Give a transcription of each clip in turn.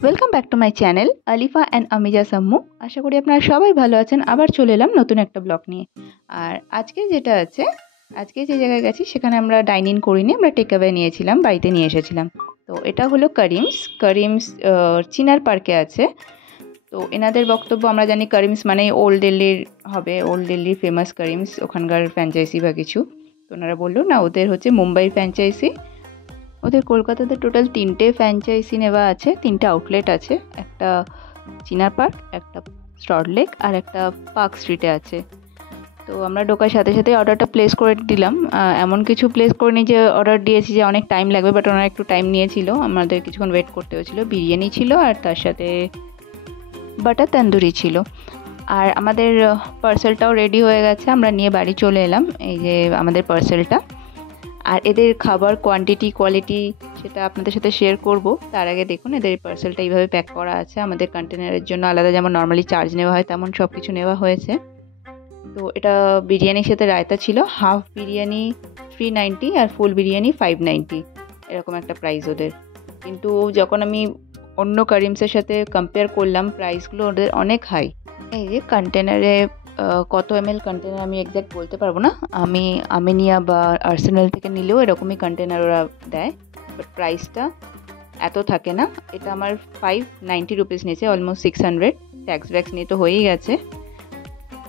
Welcome back to my channel Alifa and Amiza Sammu. আশা করি আপনারা সবাই ভালো আছেন। আবার চলে এলাম নতুন একটা ব্লগ নিয়ে। আর আজকে যেটা আছে, আজকে যে জায়গায় গেছি সেখানে আমরা ডাইন ইন করিনি, আমরা টেক অ্যাওয়ে নিয়েছিলাম, বাড়িতে নিয়ে এসেছিলাম। তো এটা হলো করিমস চিনার পার্কে আছে। তো এনাদের বক্তব্য আমরা জানি করিমস মানে ওল্ড দিল্লির হবে, ওল্ড দিল্লির ফেমাস করিমস, ওখানকার ফ্র্যাঞ্চাইজি বা কিছু। তো ওনারা বললো না, ওদের হচ্ছে মুম্বাই ফ্র্যাঞ্চাইজি। ওদের কলকাতাতে টোটাল 3টে ফ্র্যাঞ্চাইজি নেওয়া আছে, 3টে আউটলেট আছে। একটা চিনার পার্ক, একটা সল্টলেক আর একটা পার্ক স্ট্রিটে আছে। তো আমরা ঢোকার সাথে সাথে অর্ডারটা প্লেস করে দিলাম। এমন কিছু প্লেস করিনি যে অর্ডার দিয়েছি যে অনেক টাইম লাগবে, বাট ওনারা একটু টাইম নিয়েছিল, আমাদের কিছুক্ষণ ওয়েট করতে হয়েছিল। বিরিয়ানি ছিল আর তার সাথে বাটার তন্দুরি ছিল। আর আমাদের পার্সেলটাও রেডি হয়ে গেছে, আমরা নিয়ে বাড়ি চলে এলাম। এই যে আমাদের পার্সেলটা। আর এদের খাবার কোয়ান্টিটি কোয়ালিটি সেটা আপনাদের সাথে শেয়ার করব। তার আগে দেখুন এদের পার্সেলটা এইভাবে প্যাক করা আছে। আমাদের কন্টেনারের জন্য আলাদা যেমন নর্মালি চার্জ নেওয়া হয় তেমন সব কিছু নেওয়া হয়েছে। তো এটা বিরিয়ানির সাথে রায়তা ছিল, হাফ বিরিয়ানি 390 আর ফুল বিরিয়ানি 590, এরকম একটা প্রাইস ওদের। কিন্তু যখন আমি অন্য কারিমসের সাথে কম্পেয়ার করলাম, প্রাইসগুলো ওদের অনেক হাই। এই যে কন্টেনারে কত ml কন্টেনার আমি এক্স্যাক্ট বলতে পারবো না, আমি আমিনিয়া বা আর্সেনাল থেকে নিলেও এরকমই কন্টেনার ওরা দেয়, বাট প্রাইসটা এত থাকে না। এটা আমার 590 রুপিস নিয়েছে, অলমোস্ট 600, ট্যাক্স ব্যাক্স নিয়ে তো হয়েই গেছে।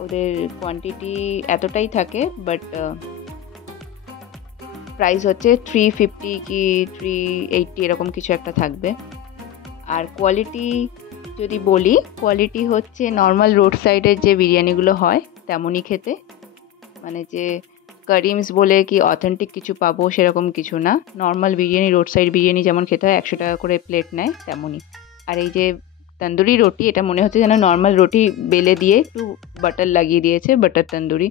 ওদের কোয়ান্টিটি এতটাই থাকে, বাট প্রাইস হচ্ছে 350 কি 380 এরকম কিছু একটা থাকবে। আর কোয়ালিটি যদি বলি, কোয়ালিটি হচ্ছে নর্মাল রোড সাইডের যে বিরিয়ানিগুলো হয় তেমনই খেতে, মানে যে করিমস বলে কি অথেন্টিক কিছু পাবো সেরকম কিছু না। Normal biryani, road side biryani যেমন খেতে হয়, 100 টাকা করে প্লেট নেয় তেমনই। আর এই যে তন্দুরি রুটি, এটা মনে হচ্ছে যেন নর্মাল রুটি বেলে দিয়ে একটু বাটার লাগিয়ে দিয়েছে, বাটার তন্দুরি।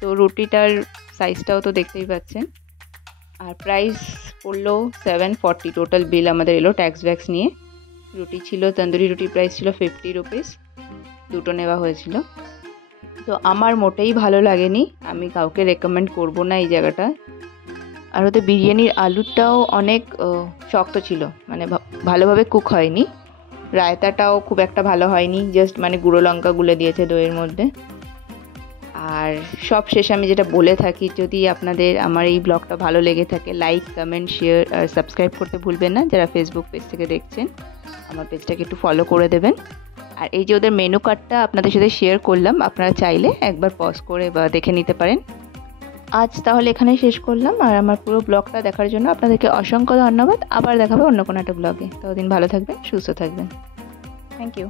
তো রুটিটার সাইজটাও তো দেখতেই পাচ্ছেন। আর প্রাইস পড়লো 740, টোটাল বিল আমাদের এলো ট্যাক্স ব্যাক্স নিয়ে। রুটি ছিল, তন্দুরি রুটি প্রাইস ছিল 50 রুপিস, দুটো নেওয়া হয়েছিল। তো আমার মোটেই ভালো লাগেনি, আমি কাউকে রেকমেন্ড করব না এই জায়গাটা। আর ওদের বিরিয়ানির আলুটাও অনেক শক্ত ছিল, মানে ভালোভাবে কুক হয়নি। রায়তাটাও খুব একটা ভালো হয়নি, জাস্ট মানে গুঁড়ো লঙ্কা গুলে দিয়েছে দইয়ের মধ্যে। আর সব শেষে আমি যেটা বলে থাকি, যদি আপনাদের আমার এই ব্লগটা ভালো লেগে থাকে, লাইক কমেন্ট শেয়ার আর সাবস্ক্রাইব করতে ভুলবেন না। যারা ফেসবুক পেজ থেকে দেখছেন, আমার পেজটাকে একটু ফলো করে দেবেন। আর এই যে ওদের মেনু কার্ডটা আপনাদের সাথে শেয়ার করলাম, আপনারা চাইলে একবার পজ করে বা দেখে নিতে পারেন। আজ তাহলে এখানেই শেষ করলাম। আর আমার পুরো ব্লগটা দেখার জন্য আপনাদেরকে অসংখ্য ধন্যবাদ। আবার দেখাবো অন্য কোনো একটা ব্লগে। ততদিন ভালো থাকবেন, সুস্থ থাকবেন। Thank you.